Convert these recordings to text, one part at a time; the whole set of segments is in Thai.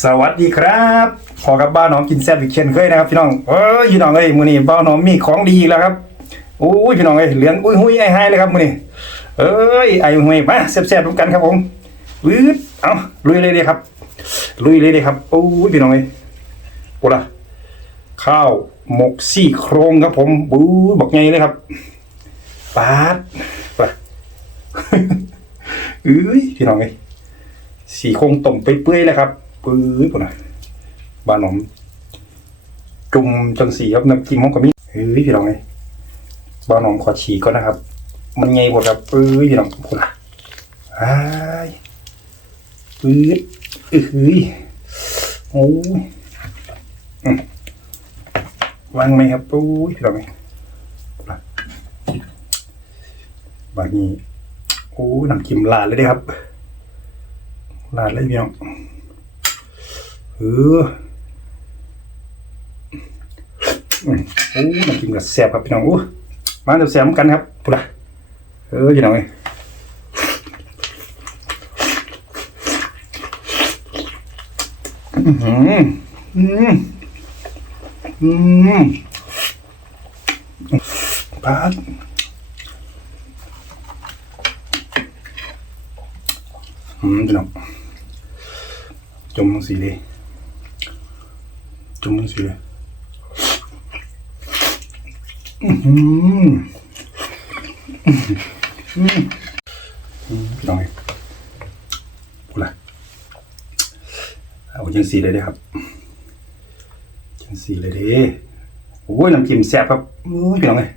สวัสดีครับพอกับบ้านน้องกินแซ่บอีกเช่นเคยนะครับพี่น้องเอ้ยพี่น้องเอ้ยมื้อนี้บ้านน้องมีของดีอีกแล้วครับโอ้ยพี่น้องเอ้ยเหลืองอุ้ยหุ้ยไอ้ไฮเลยครับมื้อนี้เอ้ยไอ้หุ้ยมาแซ่บๆร่วมกันครับผมวืดเอาลุยเลยเลยครับ ลุยเลยเลยครับโอ้ยพี่น้องเอ้ยโอ้ล่ะข้าวหมกซี่โครงครับผมบู๊บอกไงเลยครับปาดไปเอ้ยพี่น้องเอ้ยสีโครงต้มเปื่อยๆเลยครับ ปื้อปุ่นนะบ้านหนอม จุ่มจังสีครับน้ำจิ้มห้องก็มีเฮ้ยพี่น้องไงบ้านหนอมขอฉีกก่อนนะครับ มันไงหมดครับปื้อพี่น้องปุ่นนะอ้ายปื้อเอ้ยโอ้ยวางไหมครับปุ้ยพี่น้องไงบานนี้โอ้ยน้ำจิ้มลาดเลยด้ครับลาดเลยพี่น้อง เออโอ้น้ำจิ้มกับแซ่บครับพี่น้องโอ้มาเดี๋ยวแซ่บกันครับปุ๊ดะเออพี่น้องเอ้ยอืมอืมอืมปาดอืมพี่น้องจุ่มลงสีเลย จุ่มลงสีเลยอือหืออื้อหืออืมพี่น้องเอ้ยพูดละเอาจังสีเลยเด้ครับจังสีเลยเด้โอ้ยน้ำจิ้มแซ่บครับโอ้ยพี่น้องเอ้ย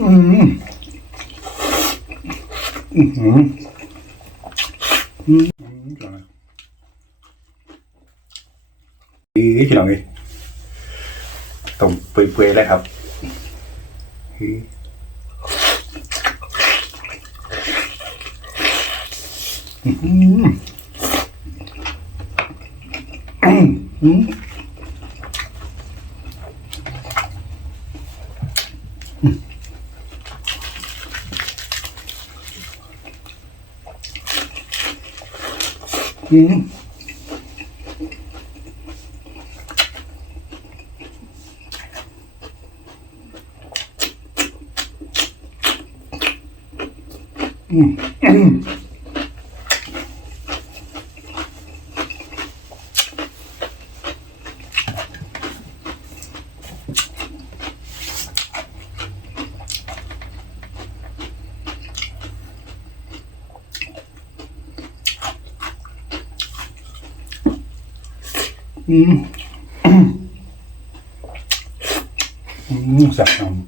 อืมอืมอืม อืมพี่น้องเอ้ยพี่น้องเอ้ยต้มเปื่อยๆเลยครับอืมอืมอืม Hum. Hum, Sacão.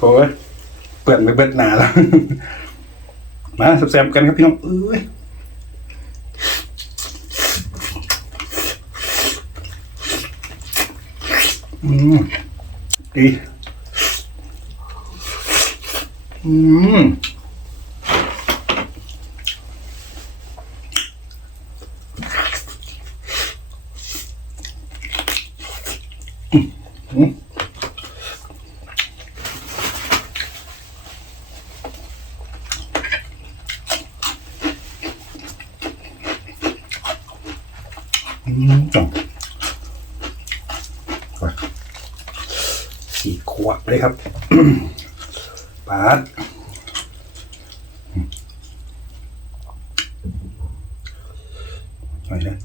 โอ้ยเปื่อนไปเบิดหนาแล้ว มาแซมกันครับพี่น้องเอ้ยอืมดีอืม อืมจังสี่ขวบเลยครับปาดหน่อยนะ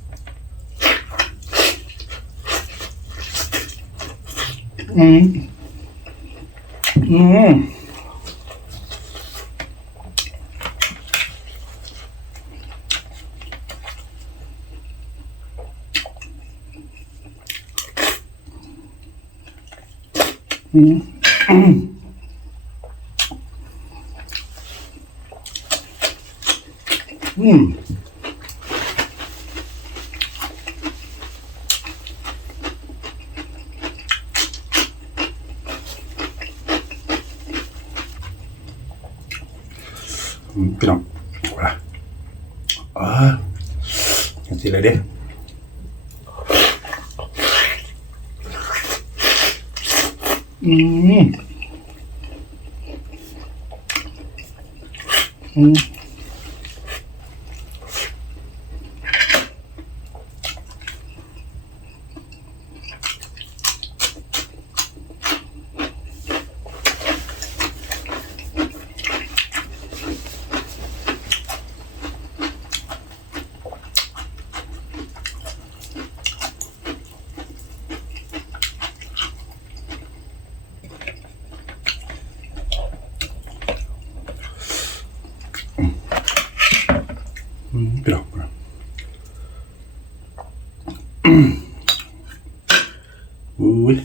อืมอืม Mm. Puis non. Voilà. Ah. C'est la dé. อืมอืม อืมพี่น้องอืมอุ้ย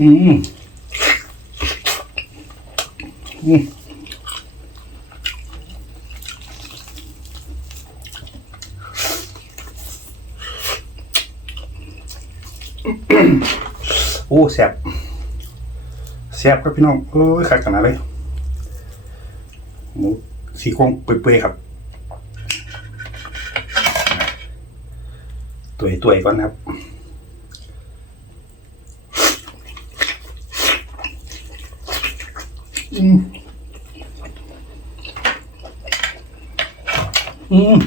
อืมอืมโอ้ แซ่บแซ่บครับพี่น้องโอ้ยขัดขนาดเลยหมูสีโครงเปื่อยๆครับตัวตัวก่อนครับ อืม อืม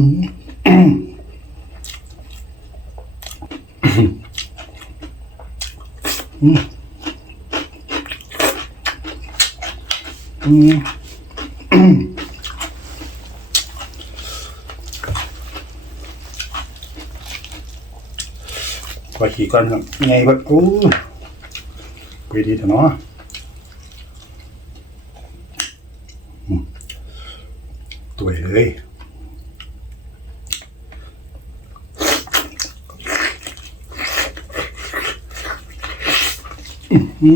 อืมขอขี่ก่อนครับไงแบบโอ้ไปดีเถอะเนาะตัวเลย อื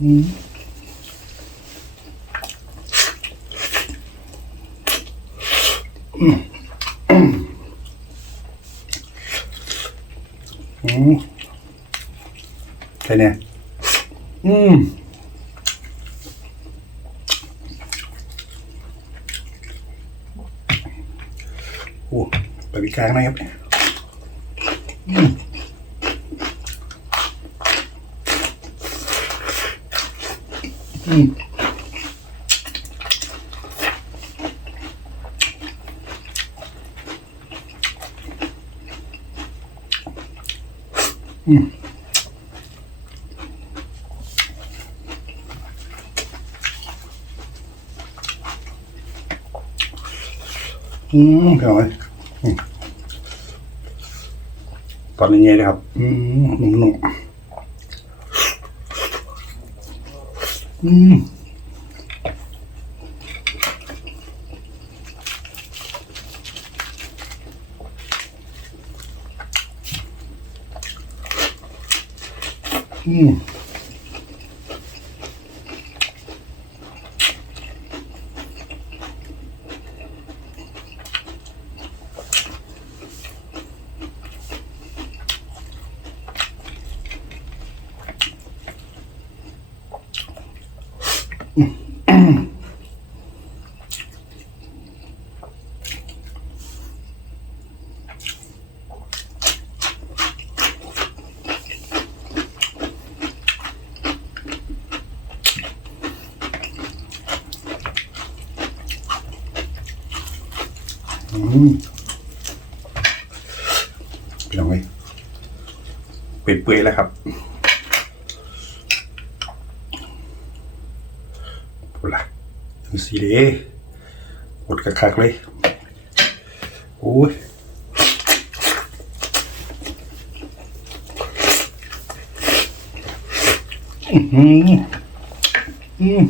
อืมอืมใช่เนี่ยอืมโอ้ไปวิกลางนะครับอืมอื อืมอืมเดี๋ยวไว้อืมตอนนี้ไงนะครับ อืมหนุ่มๆ อืม พี่น้องเอ้ยเปื่อยๆแล้วครับพูดละจังสีเด้หมดคักเลย โอ้ยอืมอืม